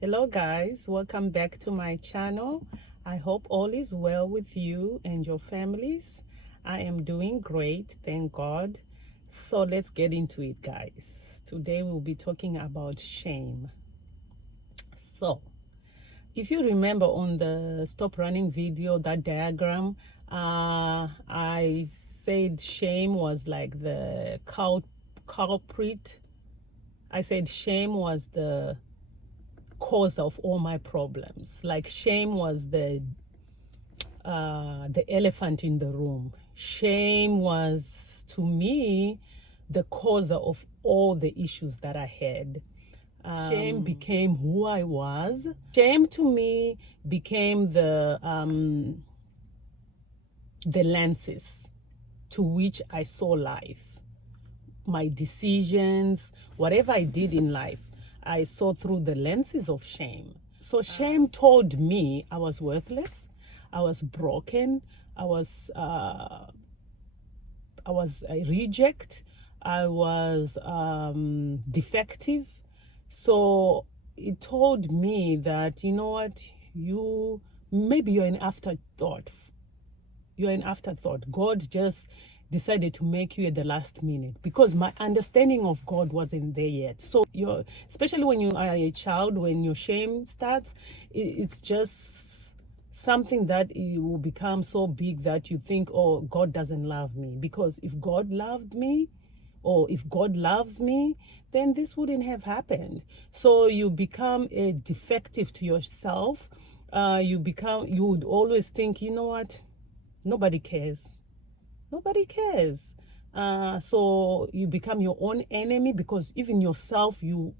Hello guys, welcome back to my channel. I hope all is well with you and your families. I am doing great, thank God. So let's get into it, guys. Today we'll be talking about shame. So if you remember on the stop running video, that diagram, I said shame was like the culprit. I said shame was the cause of all my problems. Like shame was the elephant in the room. Shame was to me the cause of all the issues that I had. Shame became who I was. Shame to me became the lenses to which I saw life. My decisions, whatever I did in life, I saw through the lenses of shame. So shame told me I was worthless, I was broken, I was a reject, I was defective. So it told me that, you know what, maybe you're an afterthought. You're an afterthought. God just decided to make you at the last minute, because my understanding of God wasn't there yet. So especially when you are a child, when your shame starts, it's just something that it will become so big that you think, oh, God doesn't love me. Because if God loved me, or if God loves me, then this wouldn't have happened. So you become a defective to yourself. You would always think, you know what, nobody cares. Nobody cares. So you become your own enemy, because even yourself, you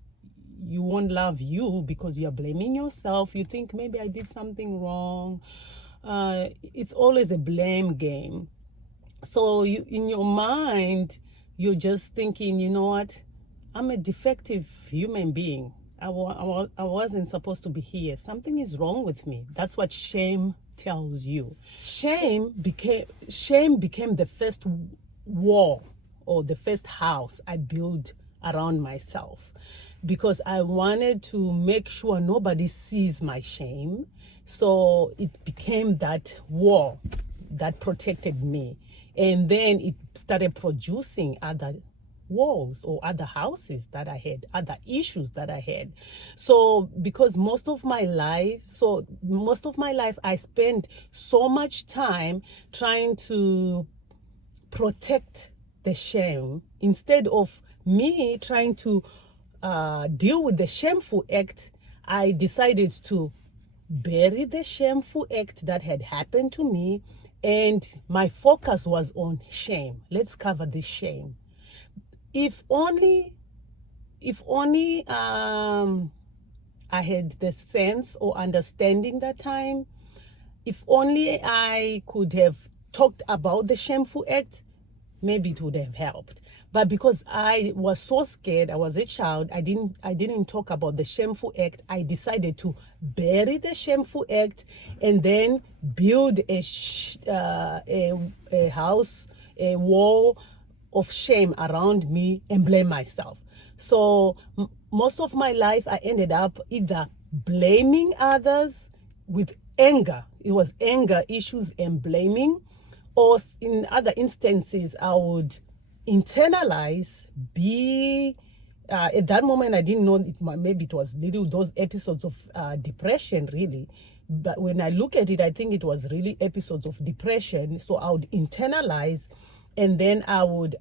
won't love you, because you're blaming yourself. You think maybe I did something wrong. It's always a blame game. So in your mind, you're just thinking, you know what, I'm a defective human being. I wasn't supposed to be here. Something is wrong with me. That's what shame tells you. Shame became the first wall, or the first house I built around myself, because I wanted to make sure nobody sees my shame. So it became that wall that protected me. And then it started producing other walls or other houses that I had, other issues that I had. So because most of my life I spent so much time trying to protect the shame, instead of me trying to deal with the shameful act. I decided to bury the shameful act that had happened to me, and my focus was on shame. Let's cover this shame. If only I had the sense or understanding that time, if only I could have talked about the shameful act, maybe it would have helped. But because I was so scared, I was a child, I didn't talk about the shameful act. I decided to bury the shameful act and then build a house, a wall of shame around me, and blame myself. So most of my life, I ended up either blaming others with anger. It was anger issues and blaming. Or in other instances, I would internalize, at that moment, I didn't know maybe it was those episodes of depression, really. But when I look at it, I think it was really episodes of depression. So I would internalize, and then I would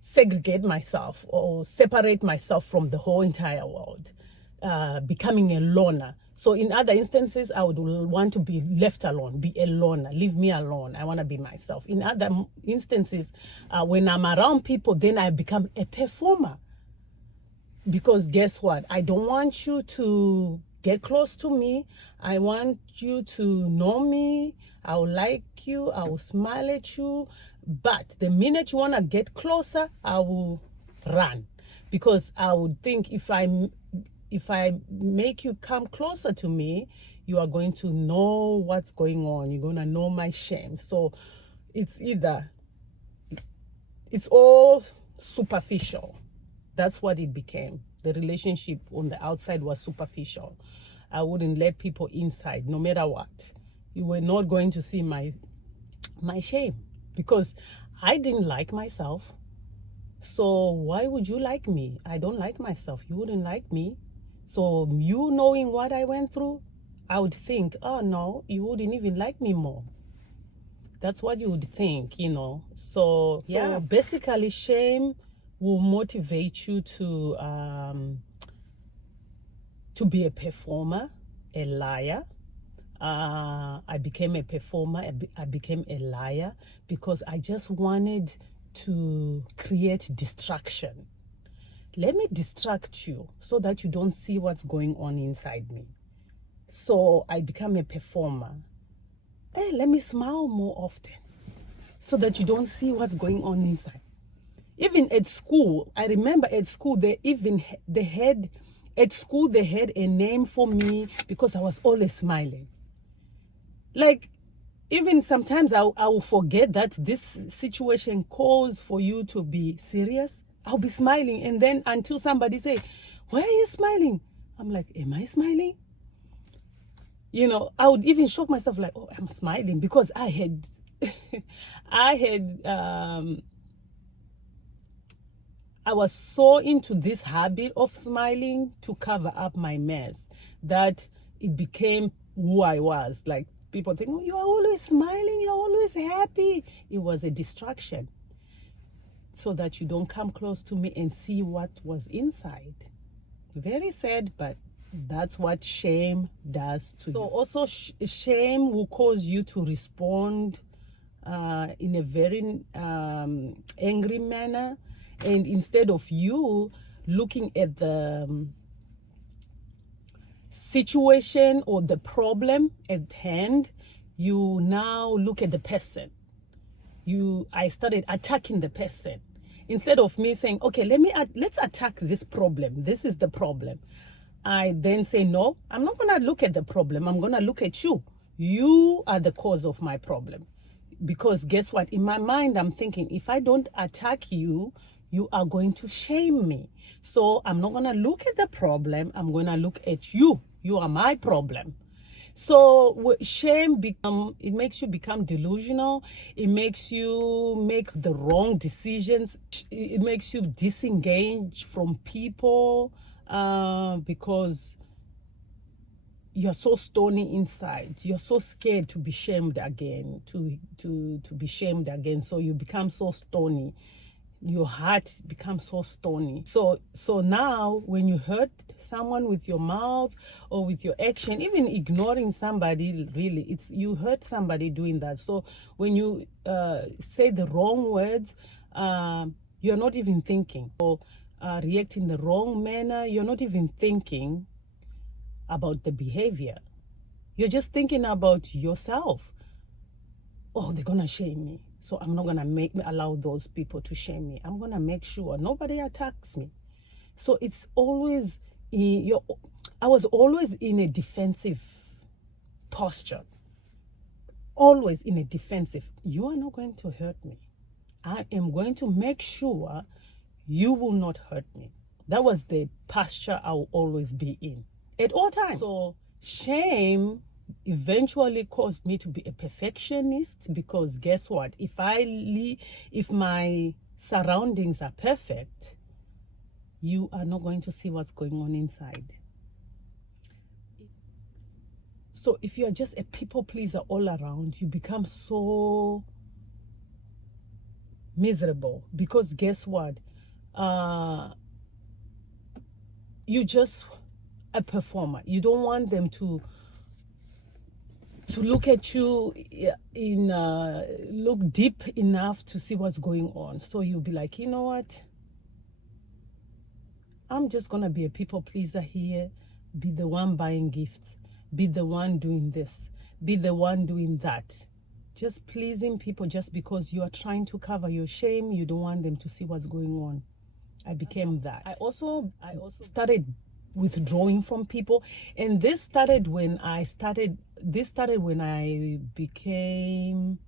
segregate myself or separate myself from the whole entire world, becoming a loner. So in other instances, I would want to be left alone, be a loner, leave me alone. I want to be myself. In other instances, when I'm around people, then I become a performer. Because guess what? I don't want you to get close to me. I want you to know me. I will like you. I will smile at you. But the minute you want to get closer, I will run. Because I would think if I make you come closer to me, you are going to know what's going on. You're going to know my shame. So it's all superficial. That's what it became. the relationship on the outside was superficial. I wouldn't let people inside, no matter what. You were not going to see my shame, because I didn't like myself. So why would you like me? I don't like myself. You wouldn't like me. So you knowing what I went through, I would think, oh no, you wouldn't even like me more. That's what you would think, you know. So yeah, so basically shame will motivate you to be a performer, a liar. I became a performer, I became a liar, because I just wanted to create distraction. Let me distract you so that you don't see what's going on inside me. So I become a performer. Hey, let me smile more often so that you don't see what's going on inside. Even at school, I remember at school, they had a name for me because I was always smiling. Like, even sometimes I will forget that this situation calls for you to be serious. I'll be smiling, and then until somebody say, why are you smiling? I'm like, am I smiling? You know, I would even shock myself like, oh, I'm smiling because I had I was so into this habit of smiling to cover up my mess that it became who I was. Like, people think, oh, you're always smiling, you're always happy. It was a distraction so that you don't come close to me and see what was inside. Very sad, but that's what shame does to you. So also shame will cause you to respond in a very angry manner. And instead of you looking at the situation or the problem at hand, you now look at the person. I started attacking the person. Instead of me saying, okay, let's attack this problem. This is the problem. I then say, no, I'm not going to look at the problem. I'm going to look at you. You are the cause of my problem. Because guess what? In my mind, I'm thinking, if I don't attack you, you are going to shame me. So I'm not going to look at the problem. I'm going to look at you. You are my problem. So shame it makes you become delusional. It makes you make the wrong decisions. It makes you disengage from people because you're so stony inside. You're so scared to be shamed again, to be shamed again. So you become so stony. Your heart becomes so stony. So now when you hurt someone with your mouth or with your action, even ignoring somebody, really, you hurt somebody doing that. So when you say the wrong words, you're not even thinking, or react in the wrong manner, you're not even thinking about the behavior. You're just thinking about yourself. Oh, they're gonna shame me, so I'm not gonna allow those people to shame me. I'm gonna make sure nobody attacks me. So it's always I was always in a defensive posture. Always in a defensive. You are not going to hurt me. I am going to make sure you will not hurt me. That was the posture I will always be in at all times. So shame eventually caused me to be a perfectionist, because guess what? If my surroundings are perfect, you are not going to see what's going on inside. So if you're just a people pleaser all around, you become so miserable, because guess what? You just a performer. You don't want them to look at you look deep enough to see what's going on. So you'll be like, you know what? I'm just gonna be a people pleaser here, be the one buying gifts, be the one doing this, be the one doing that. Just pleasing people just because you are trying to cover your shame. You don't want them to see what's going on. I became that. I also started withdrawing from people, and this started when I became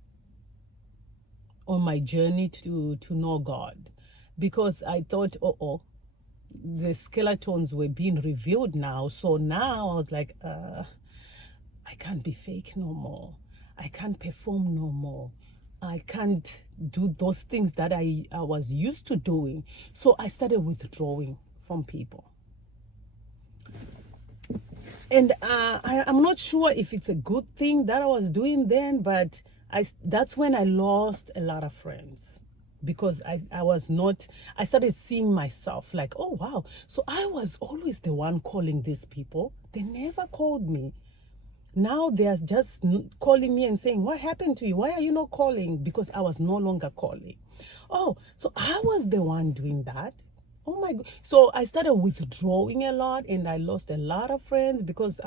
on my journey to know God, because I thought, the skeletons were being revealed now. So now I was like, I can't be fake no more. I can't perform no more. I can't do those things that I was used to doing. So I started withdrawing from people. And I'm not sure if it's a good thing that I was doing then, but that's when I lost a lot of friends, because I started seeing myself like, oh, wow. So I was always the one calling these people. They never called me. Now they are just calling me and saying, what happened to you? Why are you not calling? Because I was no longer calling. Oh, so I was the one doing that. Oh my God. So I started withdrawing a lot, and I lost a lot of friends because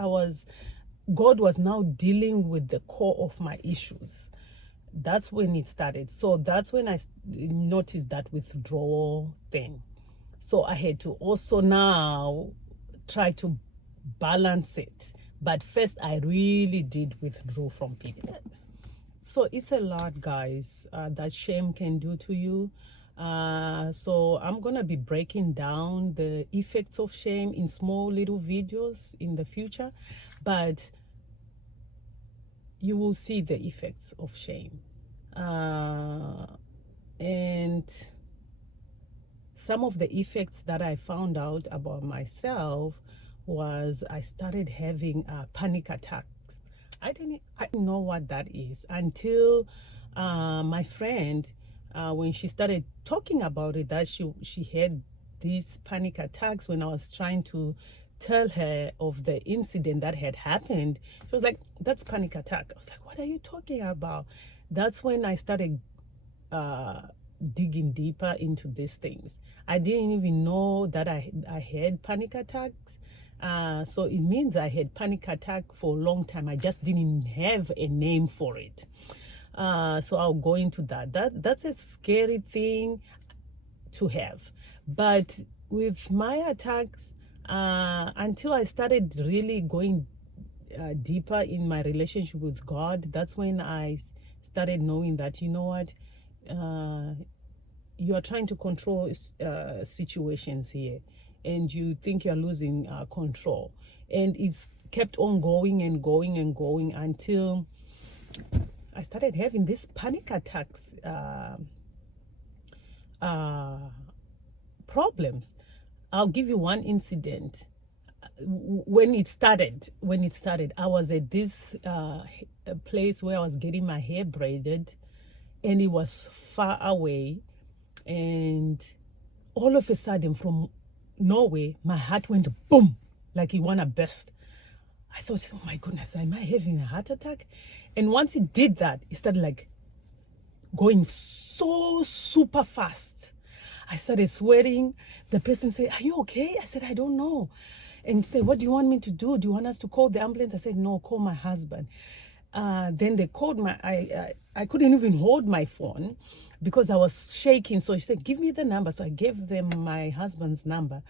God was now dealing with the core of my issues. That's when it started. So that's when I noticed that withdrawal thing. So I had to also now try to balance it. But first, I really did withdraw from people. So it's a lot, guys, that shame can do to you. So I'm going to be breaking down the effects of shame in small little videos in the future. But you will see the effects of shame. And some of the effects that I found out about myself was I started having panic attacks. I didn't know what that is until my friend, when she started talking about it, that she had these panic attacks when I was trying to tell her of the incident that had happened. She was like, that's panic attack. I was like, what are you talking about? That's when I started digging deeper into these things. I didn't even know that I had panic attacks. So it means I had panic attack for a long time. I just didn't have a name for it. So I'll go into that. That's a scary thing to have. But with my attacks, until I started really going deeper in my relationship with God, that's when I started knowing that, you know what, you are trying to control situations here, and you think you're losing control. And it's kept on going and going and going until I started having these panic attacks problems. I'll give you one incident. When it started, I was at this place where I was getting my hair braided, and it was far away. And all of a sudden, from Norway, my heart went boom, like it wanna burst. I thought, oh my goodness, am I having a heart attack? And once it did that, it started like going so super fast. I started sweating. The person said, are you okay? I said, I don't know. And he said, what do you want me to do? Do you want us to call the ambulance? I said, no, call my husband. Then they called I couldn't even hold my phone because I was shaking. So she said, give me the number. So I gave them my husband's number.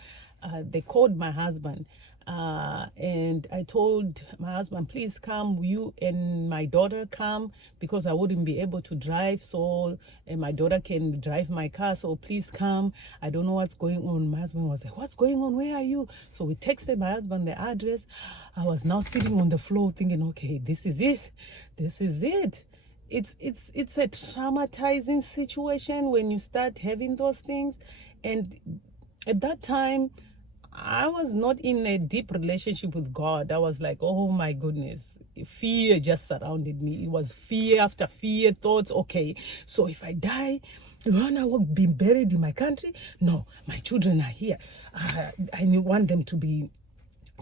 They called my husband. And I told my husband, please come, you and my daughter come, because I wouldn't be able to drive, so and my daughter can drive my car, so please come. I don't know what's going on. My husband was like, what's going on? Where are you? So we texted my husband the address. I was now sitting on the floor thinking, okay, this is it. It's a traumatizing situation when you start having those things. And at that time, I was not in a deep relationship with God. I was like, oh my goodness, fear just surrounded me. It was fear after fear, thoughts. Okay, so if I die, I will be buried in my country? No, my children are here. I want them to be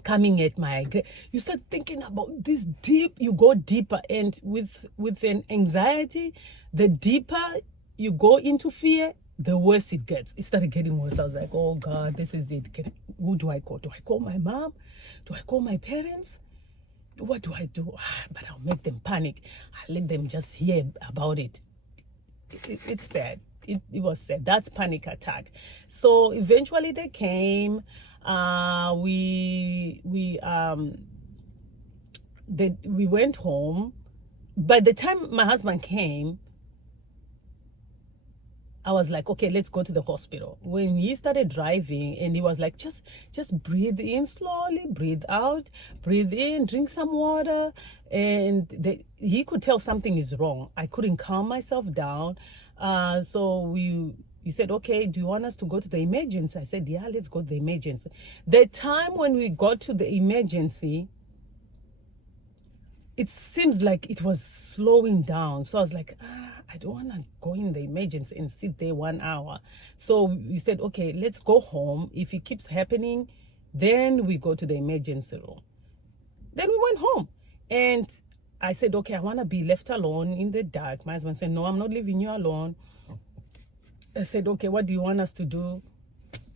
coming at my grave. You start thinking about this deep, you go deeper, and with an anxiety, the deeper you go into fear, the worse it gets. It started getting worse. I was like, oh God, this is it. Who do I call? Do I call my mom? Do I call my parents? What do I do? But I'll make them panic. I'll let them just hear about it. It's sad. It was sad. That's panic attack. So eventually they came. We went home. By the time my husband came, I was like, okay, let's go to the hospital. When he started driving and he was like, just breathe in slowly, breathe out, breathe in, drink some water. And he could tell something is wrong. I couldn't calm myself down. So he said, okay, do you want us to go to the emergency? I said, yeah, let's go to the emergency. The time when we got to the emergency, it seems like it was slowing down. So I was like, I don't want to go in the emergency and sit there 1 hour. So we said, okay, let's go home. If it keeps happening, then we go to the emergency room. Then we went home. And I said, okay, I want to be left alone in the dark. My husband said, no, I'm not leaving you alone. I said, okay, what do you want us to do?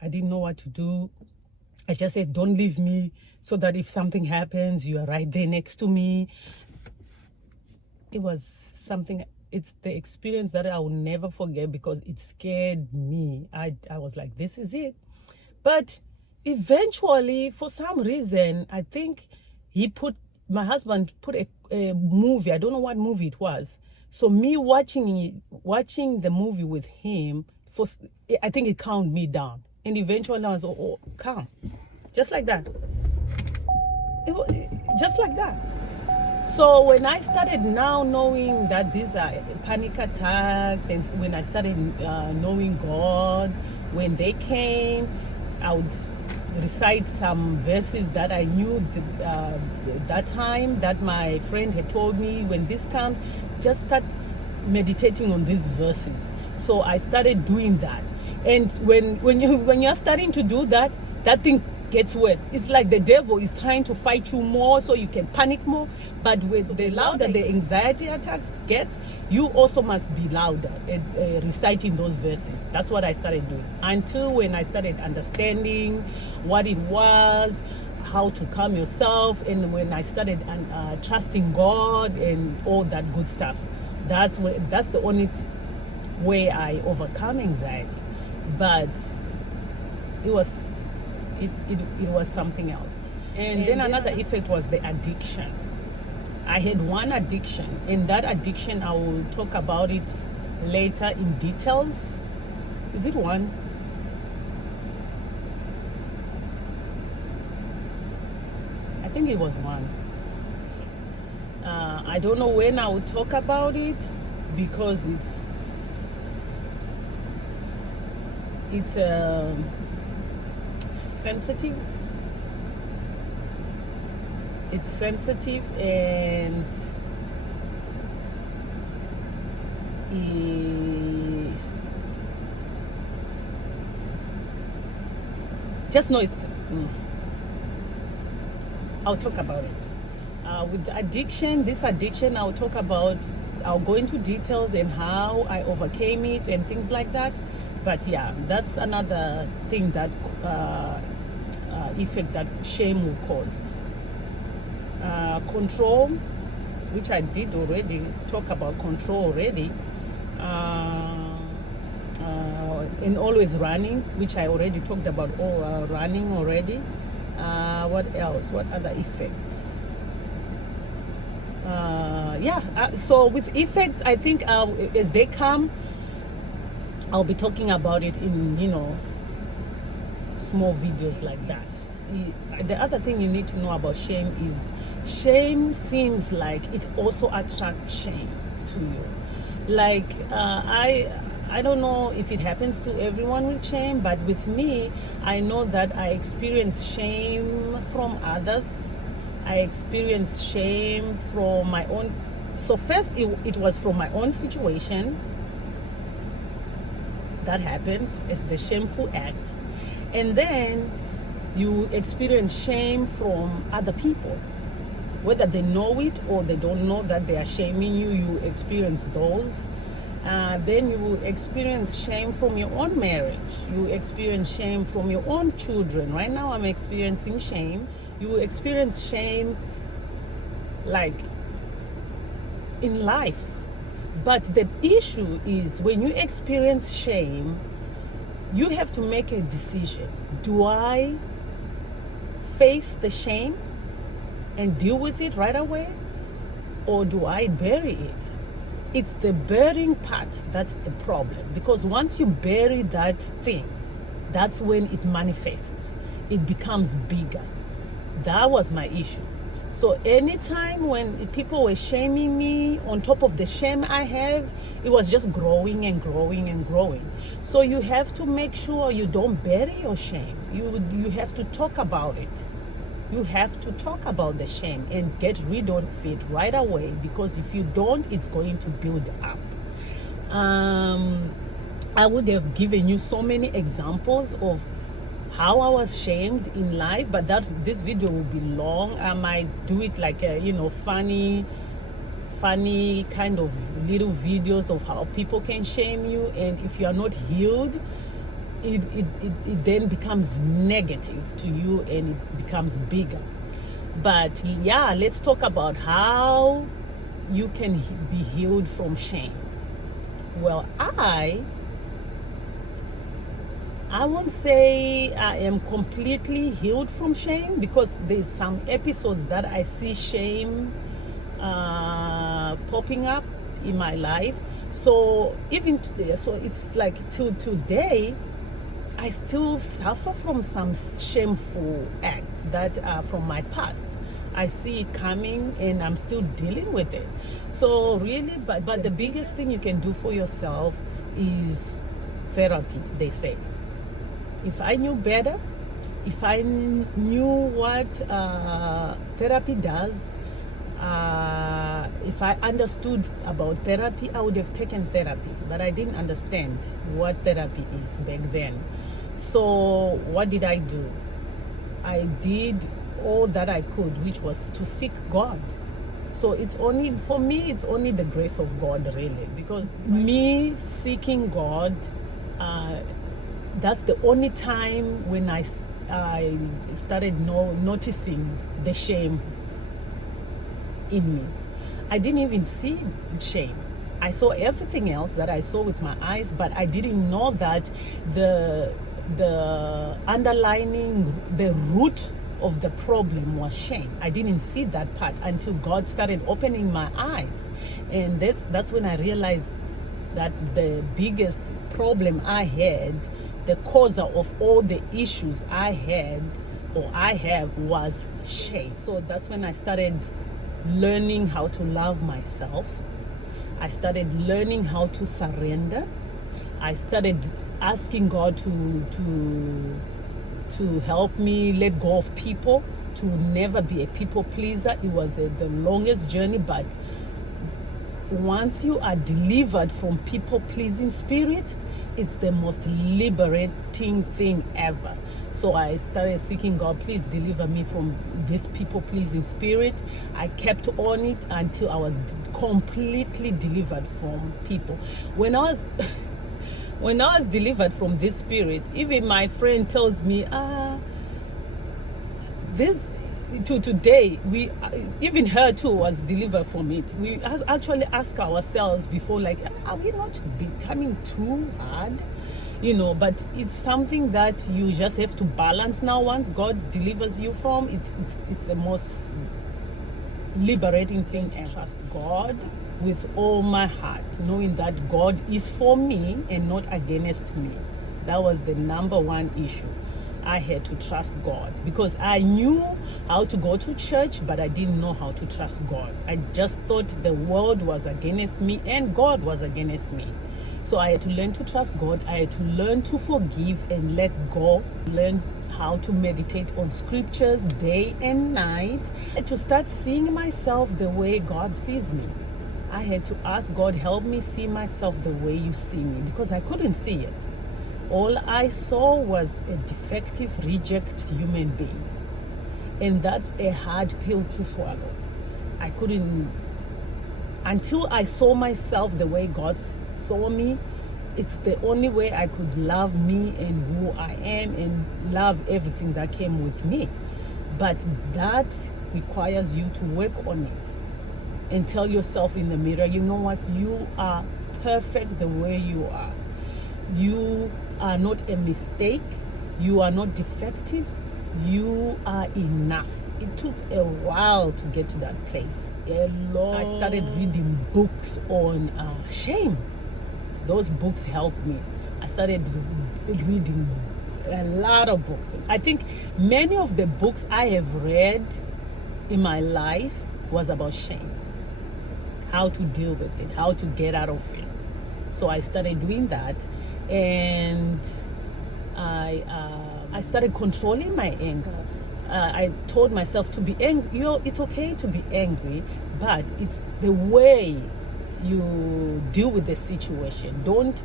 I didn't know what to do. I just said, don't leave me, so that if something happens, you are right there next to me. It was something, it's the experience that I will never forget, because it scared me. I was like, this is it. But eventually, for some reason, I think my husband put a movie. I don't know what movie it was. So me watching the movie with him, I think it calmed me down. And eventually I was, calm. Just like that. Just like that. So when I started now knowing that these are panic attacks, and when I started knowing God, when they came, I would recite some verses that I knew that time, that my friend had told me, when this comes, just start meditating on these verses. So I started doing that. And when you're starting to do that, that thing gets worse. It's like the devil is trying to fight you more so you can panic more. But with the louder the anxiety attacks gets, you also must be louder at reciting those verses. That's what I started doing, until when I started understanding what it was, how to calm yourself, and when I started trusting God and all that good stuff. That's the only way I overcome anxiety. But it was something else. And then another effect was the addiction. I had one addiction, and that addiction, I will talk about it later in details. Is it one? I think it was one. I don't know when I will talk about it, because it's sensitive. It's sensitive, and just know it's. I'll talk about it. With this addiction, I'll talk about. I'll go into details and how I overcame it and things like that. But yeah, that's another thing that effect that shame will cause. Control, which I did already talk about control already. And always running, which I already talked about. Running already. What else? What other effects? So with effects, I think as they come, I'll be talking about it in small videos like that. The other thing you need to know about shame is shame seems like it also attracts shame to you. Like I don't know if it happens to everyone with shame, but with me, I know that I experience shame from others. I experienced shame from my own. So first it was from my own situation that happened, as the shameful act. And then you experience shame from other people. Whether they know it or they don't know that they are shaming you, you experience those. Then you will experience shame from your own marriage. You experience shame from your own children. Right now I'm experiencing shame. You will experience shame like in life. But the issue is, when you experience shame, you have to make a decision. Do I face the shame and deal with it right away? Or do I bury it? It's the burying part that's the problem, because once you bury that thing, that's when it manifests. It becomes bigger. That was my issue. So anytime when people were shaming me, on top of the shame I have, it was just growing and growing and growing. So you have to make sure you don't bury your shame. You have to talk about it. You have to talk about the shame and get rid of it right away, because if you don't, it's going to build up. I would have given you so many examples of how I was shamed in life, but this video will be long. I might do it like a, funny kind of little videos of how people can shame you, and if you are not healed, it then becomes negative to you and it becomes bigger. But yeah, let's talk about how you can be healed from shame. Well, I won't say I am completely healed from shame, because there's some episodes that I see shame popping up in my life. So even today, so it's like till today, I still suffer from some shameful acts that are from my past. I see it coming and I'm still dealing with it. So really, but the biggest thing you can do for yourself is therapy, they say. If I knew better, if I knew what therapy does, if I understood about therapy, I would have taken therapy, but I didn't understand what therapy is back then. So what did I do? I did all that I could, which was to seek God. So it's only, for me, it's only the grace of God, really, because me seeking God, that's the only time when I started noticing the shame in me. I didn't even see shame. I saw everything else that I saw with my eyes, but I didn't know that the underlining, the root of the problem was shame. I didn't see that part until God started opening my eyes. And that's when I realized that the biggest problem I had, the cause of all the issues I had or I have, was shame. So that's when I started learning how to love myself. I started learning how to surrender. I started asking God to help me let go of people, to never be a people pleaser. It was the longest journey, but once you are delivered from people pleasing spirit, it's the most liberating thing ever. So I started seeking God, please deliver me from this people pleasing spirit. I kept on it until I was completely delivered from people. When I was delivered from this spirit, even my friend tells me, today, even her too was delivered from it. We actually ask ourselves before, like, are we not becoming too hard? But it's something that you just have to balance now. Once God delivers you from, it's the most liberating thing ever. Trust God with all my heart, knowing that God is for me and not against me. That was the number one issue. I had to trust God, because I knew how to go to church, but I didn't know how to trust God. I just thought the world was against me and God was against me. So I had to learn to trust God. I had to learn to forgive and let go. Learn how to meditate on scriptures day and night. I had to start seeing myself the way God sees me. I had to ask God, help me see myself the way you see me, because I couldn't see it. All I saw was a defective, reject human being. And that's a hard pill to swallow. I couldn't, until I saw myself the way God saw me. It's the only way I could love me and who I am and love everything that came with me. But that requires you to work on it and tell yourself in the mirror, you know what, you are perfect the way you are. You are not a mistake. You are not defective. You are enough. It took a while to get to that place. I started reading books on shame. Those books helped me. I started reading a lot of books. I think many of the books I have read in my life was about shame, how to deal with it, how to get out of it. So I started doing that, and I started controlling my anger. I told myself to be angry. It's okay to be angry, but it's the way you deal with the situation. Don't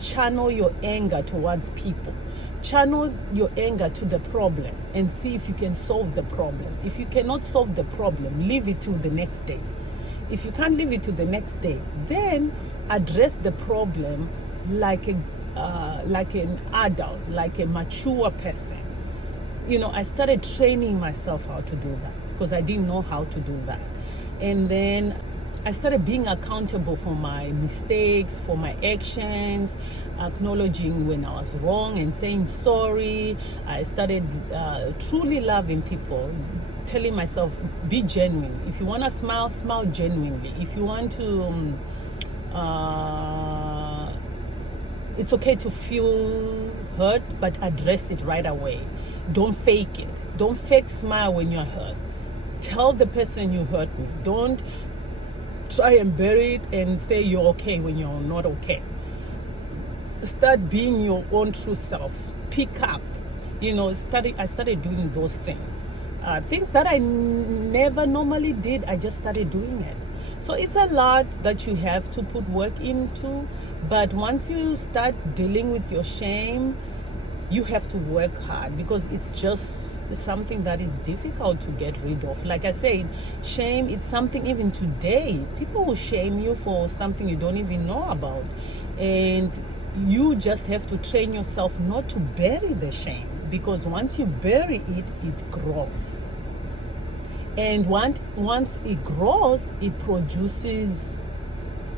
channel your anger towards people. Channel your anger to the problem and see if you can solve the problem. If you cannot solve the problem, leave it to the next day. If you can't leave it to the next day, then address the problem like an adult, like a mature person. I started training myself how to do that because I didn't know how to do that. And then I started being accountable for my mistakes, for my actions, acknowledging when I was wrong and saying sorry. I started truly loving people, telling myself, be genuine. If you want to smile, smile genuinely. If you want to, it's okay to feel hurt, but address it right away. Don't fake it. Don't fake smile when you're hurt. Tell the person you hurt me. Don't try and bury it and say you're okay when you're not okay. Start being your own true self. Speak up. I started doing those things. Things that I never normally did, I just started doing it. So it's a lot that you have to put work into, but once you start dealing with your shame, you have to work hard because it's just something that is difficult to get rid of. Like I said, shame, it's something even today. People will shame you for something you don't even know about. And you just have to train yourself not to bury the shame, because once you bury it, it grows. And once it grows, it produces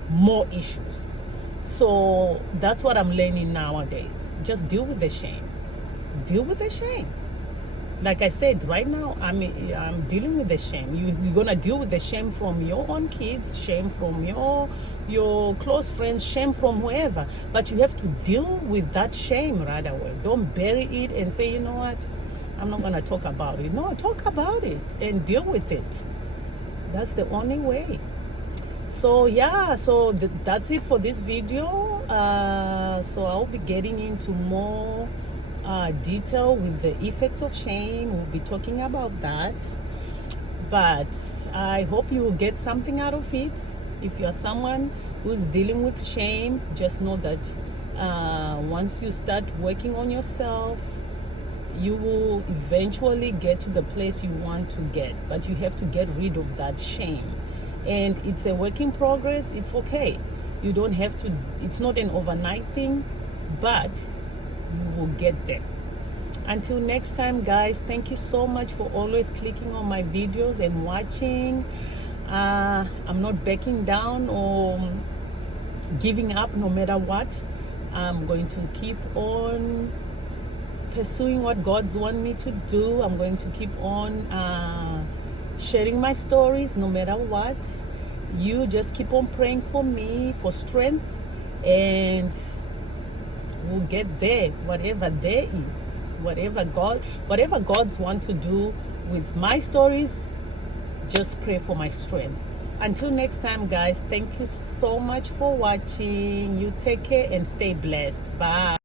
more issues. So that's what I'm learning nowadays. Just deal with the shame. Deal with the shame. Like I said, right now, I'm dealing with the shame. You're going to deal with the shame from your own kids, shame from your close friends, shame from whoever. But you have to deal with that shame right away. Don't bury it and say, you know what, I'm not going to talk about it. No, talk about it and deal with it. That's the only way. So yeah, that's it for this video. So I'll be getting into more detail with the effects of shame. We'll be talking about that. But I hope you will get something out of it. If you're someone who's dealing with shame, just know that once you start working on yourself, you will eventually get to the place you want to get. But you have to get rid of that shame. And it's a work in progress. It's okay. You don't have to, it's not an overnight thing, but you will get there. Until next time, guys, thank you so much for always clicking on my videos and watching. I'm not backing down or giving up no matter what. I'm going to keep on pursuing what God's want me to do. I'm going to keep on sharing my stories no matter what. You just keep on praying for me for strength, and we'll get there. Whatever there is, whatever God's want to do with my stories, just pray for my strength. Until next time, guys, thank you so much for watching. You take care and stay blessed. Bye.